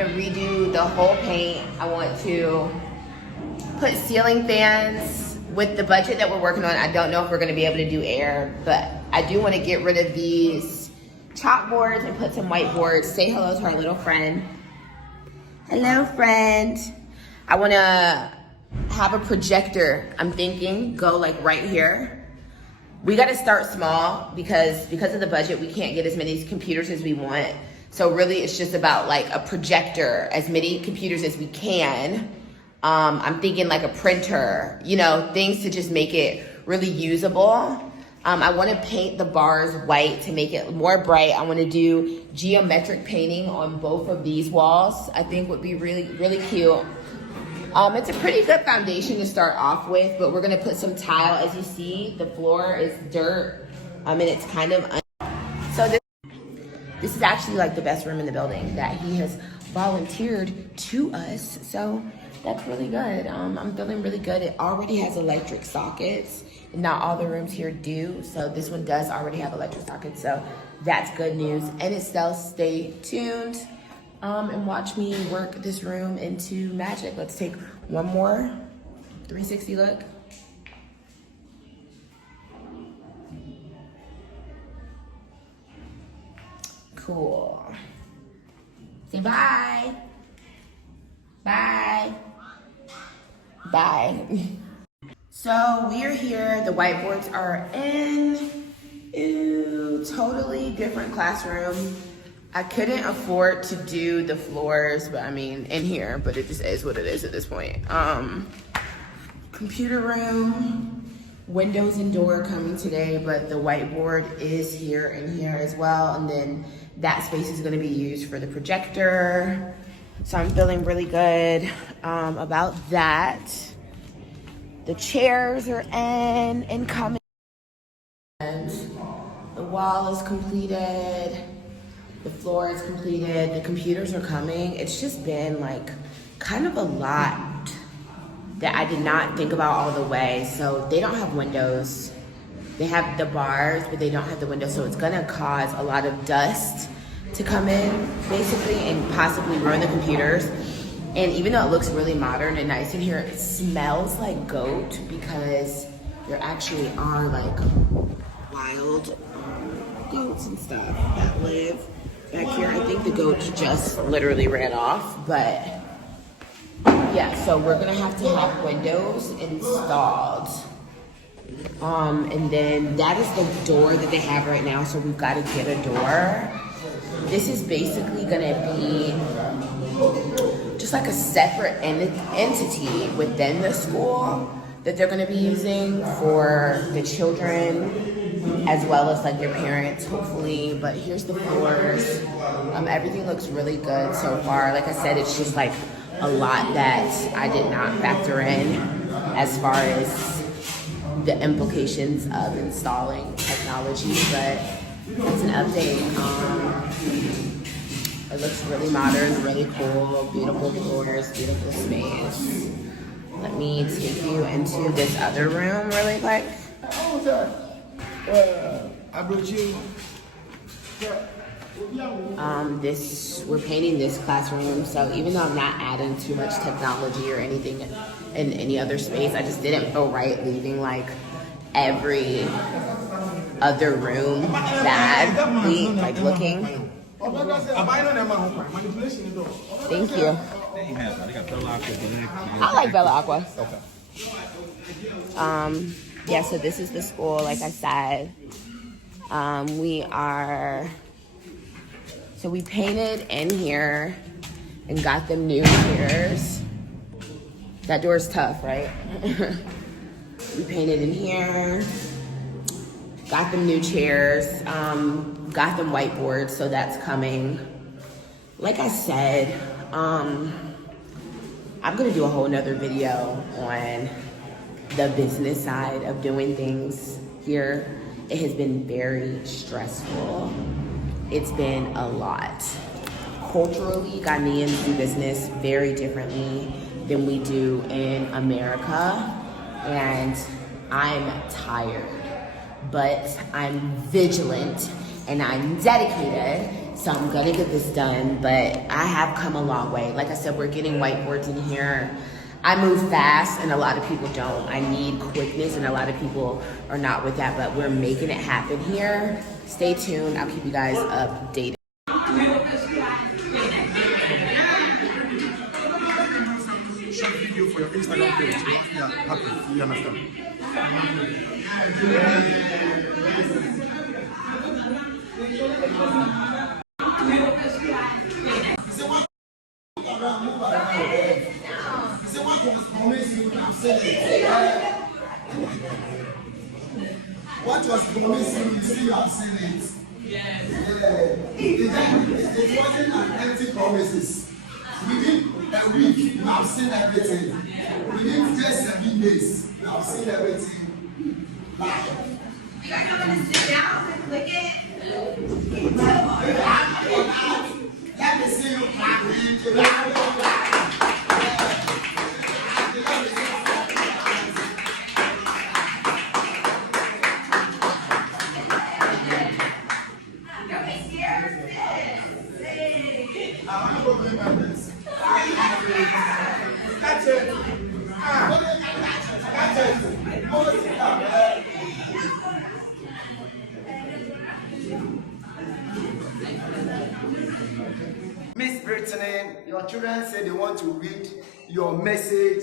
want to redo the whole paint. I want to put ceiling fans. With the budget that we're working on, I don't know if we're going to be able to do air, but I do want to get rid of these chalkboards and put some whiteboards. Say hello to our little friend. Hello, friend. I want to have a projector. I'm thinking go like right here. We got to start small because of the budget, we can't get as many computers as we want. So really it's just about like a projector, as many computers as we can. I'm thinking like a printer, you know, things to just make it really usable. I want to paint the bars white to make it more bright. I want to do geometric painting on both of these walls. I think would be really, really cute. It's a pretty good foundation to start off with, but we're going to put some tile. As you see, the floor is dirt, and it's kind of, so this is actually like the best room in the building that he has volunteered to us. So that's really good. I'm feeling really good. It already has electric sockets. Not all the rooms here do. So this one does already have electric sockets. So that's good news. And it still stay tuned and watch me work this room into magic. Let's take one more 360 look. Cool. Say bye. Bye. Bye. So we are here, the whiteboards are in. Ew, totally different classroom. I couldn't afford to do the floors, but I mean, in here, but it just is what it is at this point. Computer room, windows and door coming today, but the whiteboard is here and here as well. And then that space is gonna be used for the projector. So I'm feeling really good about that. The chairs are in and coming. And the wall is completed. The floor is completed. The computers are coming. It's just been like kind of a lot that I did not think about all the way. So they don't have windows. They have the bars, but they don't have the windows. So it's gonna cause a lot of dust to come in basically and possibly ruin the computers. And even though it looks really modern and nice in here, it smells like goat because there actually are like wild goats and stuff that live back here. I think the goats just literally ran off, but yeah, so we're gonna have to have windows installed. And then that is the door that they have right now, so we've gotta get a door. This is basically gonna be just like a separate entity within the school that they're gonna be using for the children as well as like their parents, hopefully. But here's the floors. Everything looks really good so far. Like I said, it's just like a lot that I did not factor in as far as the implications of installing technology, but it's an update. It looks really modern, really cool, beautiful floors, beautiful space. Let me take you into this other room really quick. I brought you. We're painting this classroom, so even though I'm not adding too much technology or anything in any other space, I just didn't feel right leaving like every other room badly, like looking. Thank you. I like Bella Aqua. Yeah, so this is the school, like I said. We painted in here and got them new chairs. That door's tough, right? We painted in here, got them new chairs, got them whiteboards, so that's coming. Like I said, I'm gonna do a whole nother video on the business side of doing things here. It has been very stressful. It's been a lot. Culturally, Ghanaians do business very differently than we do in America, and I'm tired, but I'm vigilant and I'm dedicated So I'm gonna get this done, but I have come a long way. Like I said, we're getting whiteboards in here. I move fast and a lot of people don't. I need quickness and a lot of people are not with that, but we're making it happen here. Stay tuned, I'll keep you guys updated. Video for your Instagram page. Yeah, happy. You understand? What was promised you, you see you have seen it. Yes. It wasn't an empty promises. Within a week, you have seen everything. Within just 7 days, you have seen everything. Live. You guys want to sit down and click it? Let me see you clap. That's it. That's it. Miss Brittany, your children said they want to read your message,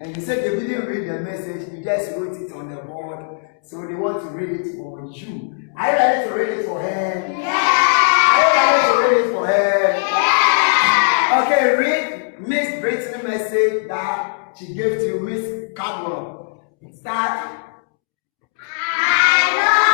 and you said they didn't read the message, you just wrote it on the board, so they want to read it for you. Are you ready to read it for her? Yeah! Are you ready to read it for her? Yeah! Okay, read Miss Brittany's message that she gave to you, Miss Cadwell. Start. I know.